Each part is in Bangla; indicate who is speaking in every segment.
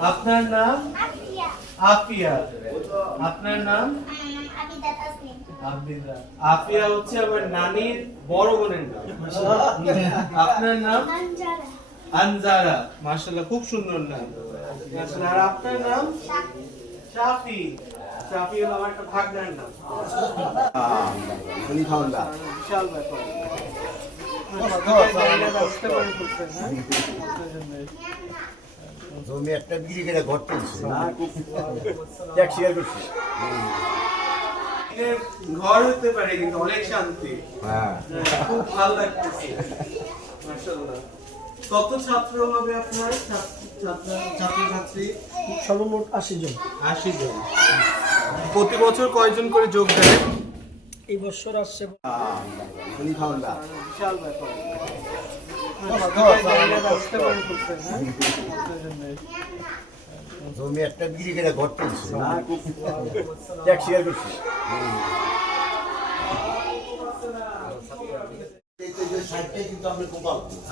Speaker 1: আপনার নাম?
Speaker 2: আফিয়া।
Speaker 1: আফিয়া। আপনার নাম?
Speaker 2: আবিদা তাসনিম
Speaker 1: আবিদা আফিয়া হচ্ছে আমার নানির বড় বোনের নাম। আপনার নাম? আনজারা। মাশাআল্লাহ খুব সুন্দর নাম। মাশাআল্লাহ আর আপনার নাম? শাফি। শাফি। হলো আমার একটা ভাগনার নাম।
Speaker 3: উনি খাওয়ানদা জমি একটা বিক্রি করে ঘর তুলছে। করছে।
Speaker 1: ঘর হতে পারে কিন্তু অনেক শান্তি।
Speaker 3: হ্যাঁ।
Speaker 1: হ্যাঁ, খুব ভালো লাগতেছে। মাশাআল্লাহ। কত ছাত্র হবে আপনার? ছাত্র ছাত্রছাত্রী?
Speaker 4: সর্বমোট আশি জন।
Speaker 1: আশি জন। প্রতি বছর কয়জন করে যোগ দেয়
Speaker 4: এই বছর আসছে।
Speaker 1: হ্যাঁ?
Speaker 3: জমি একটা বিক্রি করে ঘর তুলছে। ট্যাক্স শেয়ার করছে। কিন্তু আমরা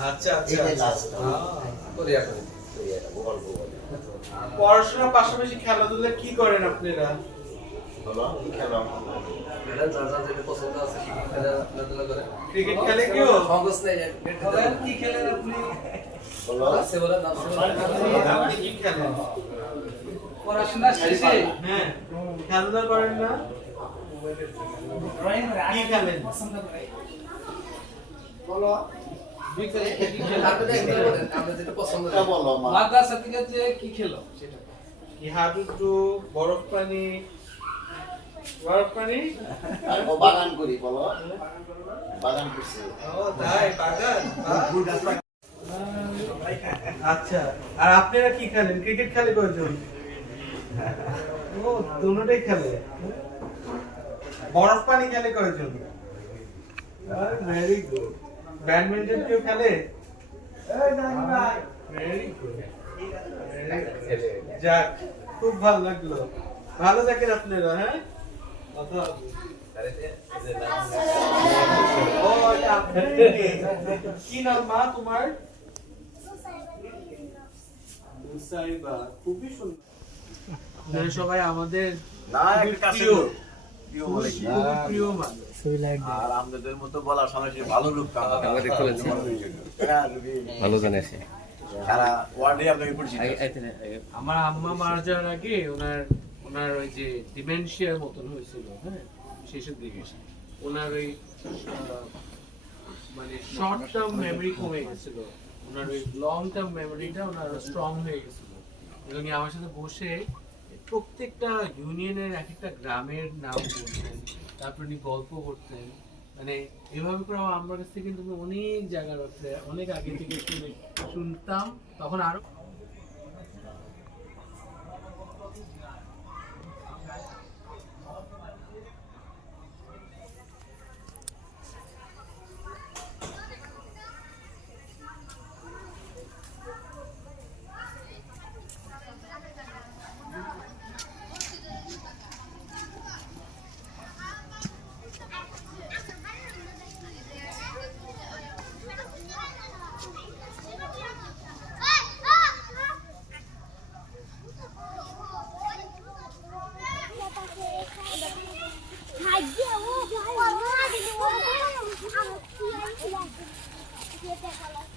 Speaker 1: আচ্ছা। আচ্ছা আচ্ছা। আহ। পড়াশোনার পাশাপাশি খেলাধুলা কি করেন আপনারা?
Speaker 3: কি খেলো।
Speaker 1: ক্রিকেট খেলে কেউ
Speaker 5: কি খেলেন আপনি?
Speaker 3: বলো
Speaker 5: আছে বলে। নাম
Speaker 1: আপনি কি খেলেন
Speaker 5: পড়াশোনা শেষে?
Speaker 1: হ্যাঁ। খেলাধুলা করেন না? কি খেলেন
Speaker 5: আপনি একবার বলেন আপনি যেটা পছন্দ
Speaker 3: এটা বলো
Speaker 5: মাদ্রাসা থেকে যে কি খেলো? সেটা
Speaker 1: কি হাডুডু বরফ পানি বরফ পানি?
Speaker 3: আর ও বাগান করি বলো। বাগান করছে।
Speaker 1: ও তাই বাগান? আচ্ছা আর আপনারা কি খেলেন? ক্রিকেট খেলে কয়জন? ও দুটোটাই খেলে। বরফ পানি খেলে কয়জন? ভেরি গুড ব্যাডমিন্টন কেউ খেলে? ভেরি গুড যাক খুব ভালো লাগল। ভালো থাকেন আপনারা হ্যাঁ? কি নাম মা তোমার খুবই সুন্দর সবাই আমাদের
Speaker 3: ভালো
Speaker 6: জানে
Speaker 1: আমার আম্মা মারা যাওয়ার আগে ওনার ওই যে ডিমেনশিয়ার মতন হয়েছিল হ্যাঁ? শেষের দিকে। ওনার ওই মানে শর্ট টার্ম কমে গেছিল। ওনার ওই লং টার্ম ওনার স্ট্রং হয়ে গেছিল। এবং আমার সাথে বসে প্রত্যেকটা ইউনিয়নের এক একটা গ্রামের নাম বলতেন, তারপর উনি গল্প করতেন। মানে এভাবে করে আমার কাছ থেকে কিন্তু অনেক জায়গার অনেক আগে থেকে শুনতাম। তখন আরও Yes, I have a